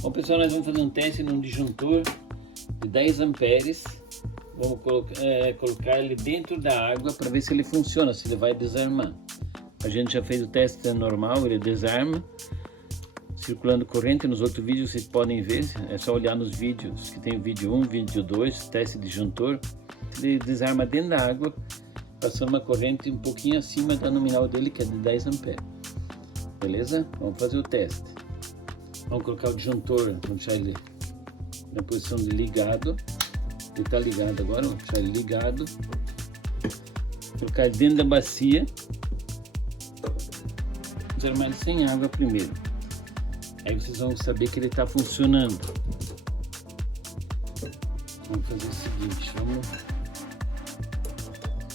Bom pessoal, nós vamos fazer um teste num disjuntor de 10 amperes. Vamos colocar ele dentro da água para ver se ele funciona, se ele vai desarmar. A gente já fez o teste normal, ele desarma, circulando corrente. Nos outros vídeos vocês podem ver, é só olhar nos vídeos, que tem o vídeo 1, vídeo 2, teste disjuntor. Ele desarma dentro da água, passando uma corrente um pouquinho acima da nominal dele, que é de 10 amperes. Beleza? Vamos fazer o teste. Vamos colocar o disjuntor, vamos deixar ele na posição de ligado. Ele está ligado agora, vamos deixar ele ligado. Colocar ele dentro da bacia. Desarmar ele sem água primeiro. Aí vocês vão saber que ele está funcionando. Vamos fazer o seguinte,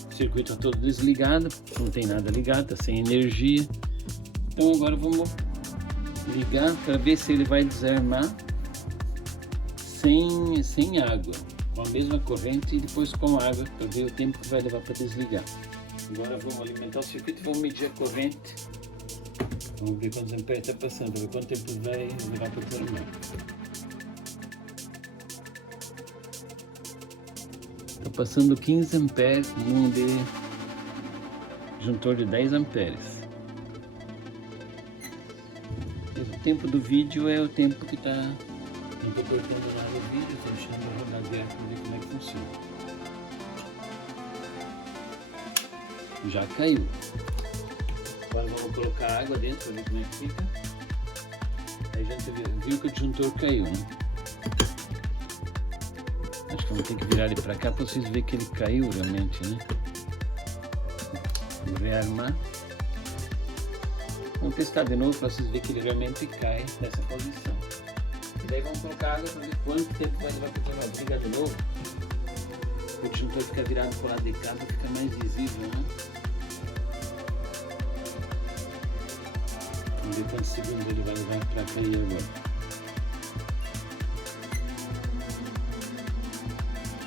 o circuito está todo desligado, não tem nada ligado, está sem energia. Então agora vamos ligar para ver se ele vai desarmar sem água, com a mesma corrente, e depois com água, para ver o tempo que vai levar para desligar. Agora vamos alimentar o circuito e vamos medir a corrente. Vamos ver quantos amperes está passando, para ver quanto tempo vai levar para desarmar. Está passando 15 amperes num disjuntor de 10 amperes. O tempo do vídeo é o tempo que está. Não estou cortando nada o vídeo, estou deixando rodar direto para ver como é que funciona. Já caiu. Agora vamos colocar água dentro para ver como é que fica. Aí a gente viu que o disjuntor caiu, né? Acho que vamos ter que virar ele para cá para vocês verem que ele caiu realmente, né? Vou rearmar. Vamos testar de novo para vocês verem que ele realmente cai nessa posição. E daí vamos colocar água para ver quanto tempo vai levar para desarmar. Liga de novo. O disjuntor fica virado para o lado de cá para ficar mais visível, né? Vamos ver quantos segundos ele vai levar para cair agora.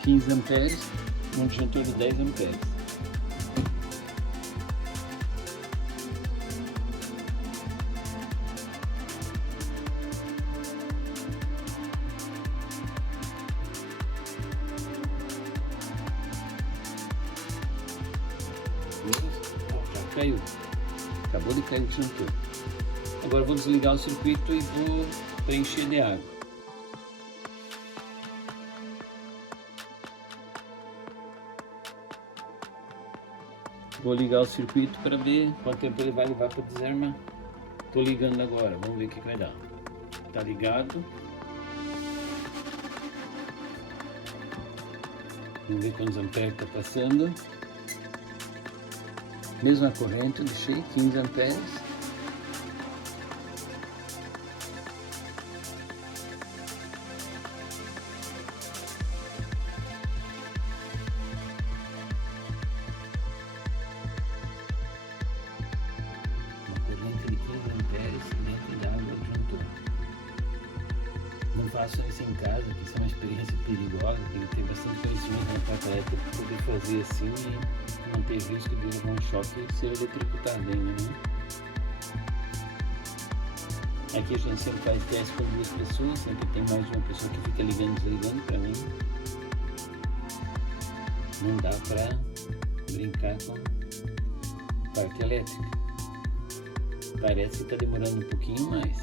15 amperes, um disjuntor de 10 amperes. Já caiu. Acabou de cair o disjuntor. Agora vou desligar o circuito e vou preencher de água. Vou ligar o circuito para ver quanto tempo ele vai levar para desarmar. Estou ligando agora, vamos ver o que vai dar. Está ligado. Vamos ver quantos amperes está passando. Mesma corrente, eu deixei 15 amperes. Uma corrente de 15 amperes dentro da água do disjuntor. Não façam isso em casa, que isso é uma experiência perigosa, tem que ter bastante conhecimento na parte elétrica para poder fazer assim e não ter risco de levar um choque e ser eletrocutado ainda, né? Aqui a gente sempre faz teste com 2 pessoas, sempre tem mais de uma pessoa que fica ligando e desligando. Para mim não dá para brincar com parte elétrica. Parece que está demorando um pouquinho mais.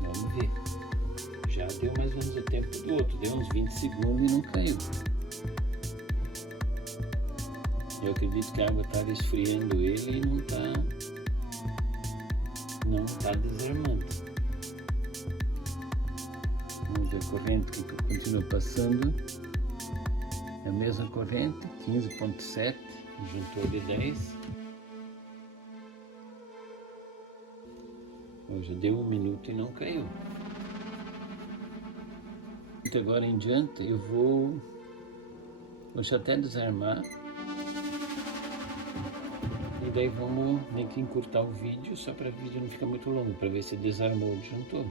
Vamos ver. Já deu mais ou menos o tempo do outro, deu uns 20 segundos e não caiu. Eu acredito que a água estava esfriando ele e não tá desarmando. Vamos ver a corrente que continua passando. É a mesma corrente, 15.7, disjuntor de 10. Já deu 1 minuto e não caiu. Agora em diante eu vou deixar até desarmar. E daí vamos meio que encurtar o vídeo, só para o vídeo não ficar muito longo, para ver se desarmou o disjuntor.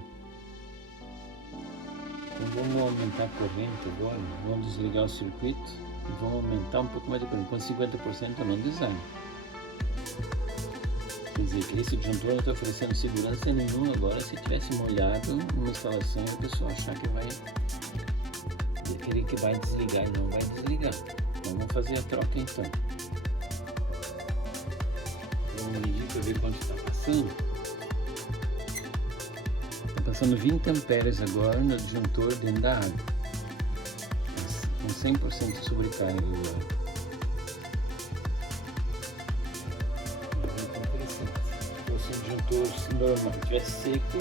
Então vamos aumentar a corrente agora, vamos desligar o circuito e vamos aumentar um pouco mais de corrente, com 50% eu não desarmo. Quer dizer que esse disjuntor não está oferecendo segurança nenhuma agora. Se tivesse molhado uma instalação, a pessoa achar que vai querer que vai desligar e não vai desligar. Então vamos fazer a troca então. Vamos medir para ver quanto está passando. Está passando 20 amperes agora no disjuntor dentro da água, com 100% de sobrecarga agora. Se o disjuntor normal tivesse seco,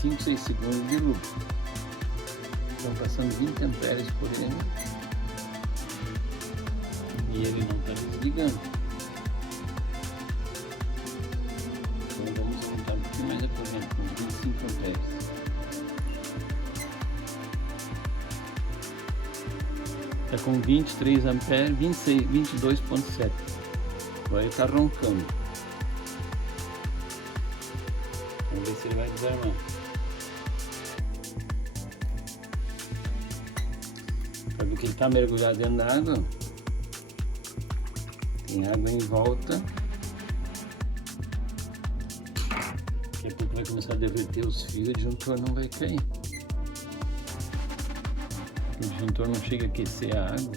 5, 6 segundos de lucro. Estão passando 20 amperes por ele e ele não está desligando. Então vamos aumentar um pouquinho mais a corrente, com 25 amperes. Está com 23 amperes, 22,7. Agora ele está roncando. Vamos ver se ele vai desarmar. Para ver que ele está mergulhado dentro da água. Tem água em volta. Daqui a pouco vai começar a derreter os fios e o disjuntor não vai cair. O disjuntor não chega a aquecer a água,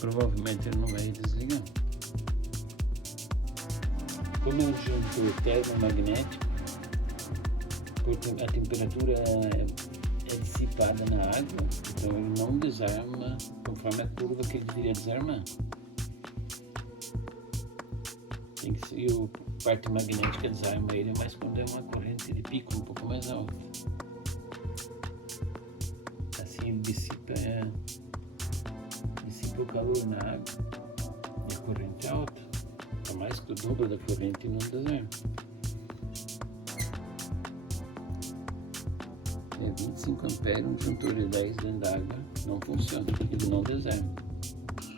provavelmente ele não vai desligar. Como é um disjuntor termomagnético, porque a temperatura é dissipada na água, então ele não desarma conforme a curva que ele deveria desarmar. Tem que ser, a parte magnética desarma ele, mas quando é uma corrente de pico um pouco mais alta. Assim ele dissipa o calor na água e a corrente é alta. A mais que o dobro da corrente não desarma. É 25 amperes, um disjuntor de 10 dentro da água não funciona, ele não desarma.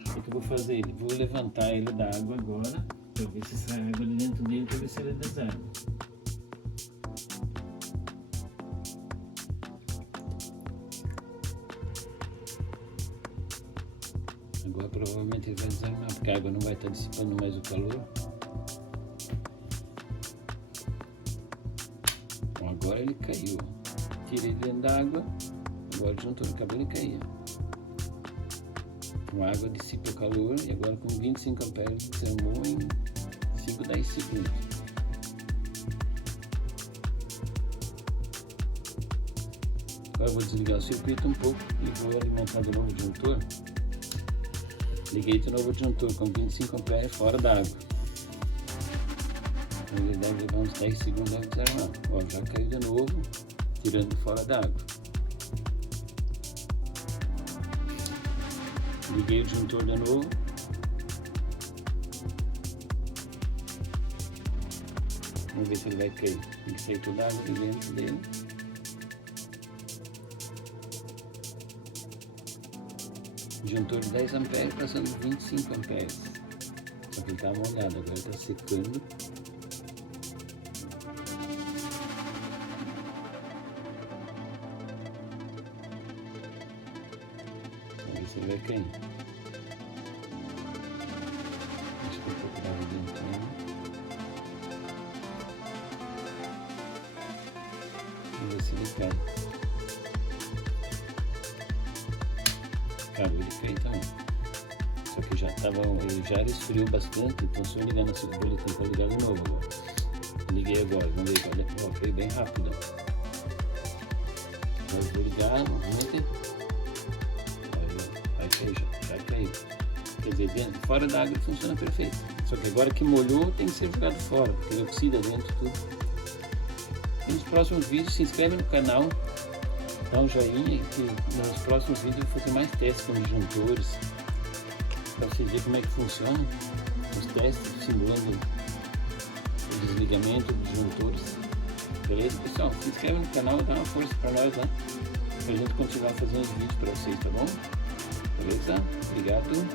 O que eu vou fazer? Vou levantar ele da água agora, para ver se sai água de dentro dele, para ver se ele desarma. Agora provavelmente ele vai desarmar, porque a água não vai estar dissipando mais o calor. Então agora ele caiu. Tirei ele dentro da água, agora o disjuntor acabou de cair. Com a água dissipa o calor e agora com 25 amperes desarmou em 5, 10 segundos. Agora eu vou desligar o circuito um pouco e vou alimentar de novo o disjuntor. Liguei de novo o disjuntor com 25 amperes fora da água. Então ele deve levar uns 10 segundos a desarmar. Ó, já caiu de novo, tirando fora da água. Liguei o disjuntor de novo. Vamos ver se ele vai cair. Tem que sair toda a água de dentro dele. Disjuntor de 10 amperes passando 25 amperes. Só que ele está molhado, agora está secando. Vamos ver se ele vai cair. Acho que eu vou procurar dentro. Vamos ver se ele cai. Acabou de cair também. Só que já estava, ele já esfriou bastante, então se eu ligar no seu boletim, vou ligar de novo agora. Liguei agora, vamos ver, olha, ó, foi bem rápido. Mas vou ligar novamente. Vai cair já, vai cair. Quer dizer, dentro, fora da água funciona perfeito. Só que agora que molhou tem que ser jogado fora, porque ele oxida dentro tudo. E nos próximos vídeos, se inscreve no canal. Dá um joinha, que nos próximos vídeos eu vou fazer mais testes com disjuntores, para vocês verem como é que funciona os testes, simulando o desligamento dos disjuntores. Beleza, pessoal? Se inscreve no canal, dá uma força para nós lá, para a gente continuar fazendo os vídeos para vocês, tá bom? Beleza? Obrigado.